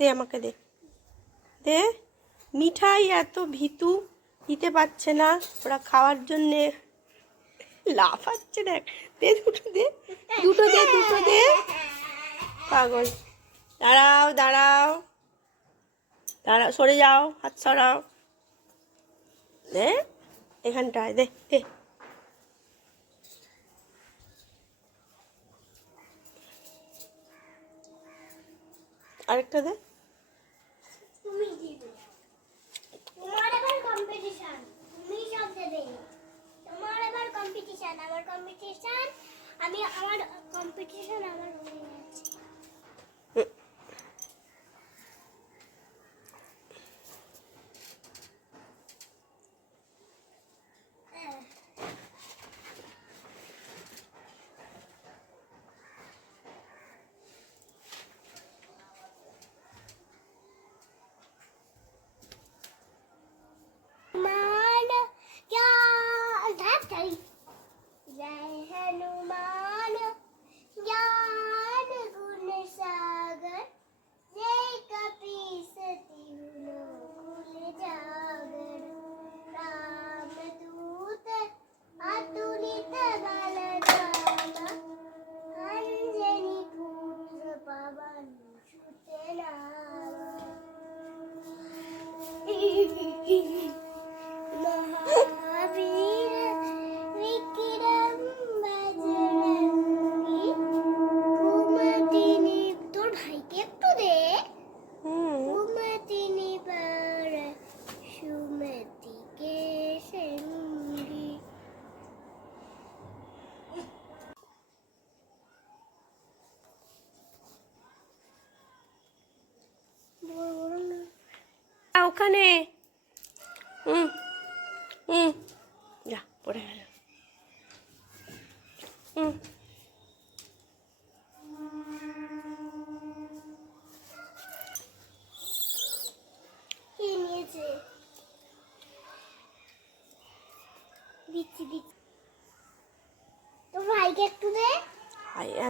দে আমাকে দে দে। মিঠাই এত ভীতু, দিতে পারছে না, ওরা খাওয়ার জন্যে লাফাচ্ছে। দেখ, দে দুটো দে, দুটো দে, দুটো দে। পাগল। দাঁড়াও দাঁড়াও দাঁড়াও, সরে যাও, হাত সরাও। দে এখানটায়, দে দে। আরেকটা দে। তুমি দিবে, তোমার এবার কম্পিটিশন, তুমি সব দেবে। তোমার এবার কম্পিটিশন, আমার কম্পিটিশন, আমার কম্পিটিশন আমার হয়ে গেছে। जय हनुमान ज्ञान गुण सागर, जय कपीसति कुल जागर, रामदूत अतुलित बल धामा, अंजनी पुत्र पवन सुत नामा। महावीर विक्रम बजरंगी, कुमति तोर भाईके एकटू दे। कुमति निवार सुमति के संगी। ওখানে যা পড়ে গেল। কি নিয়েছে? দিচ্ছি দিচ্ছি, তোর ভাইকে একটু দে।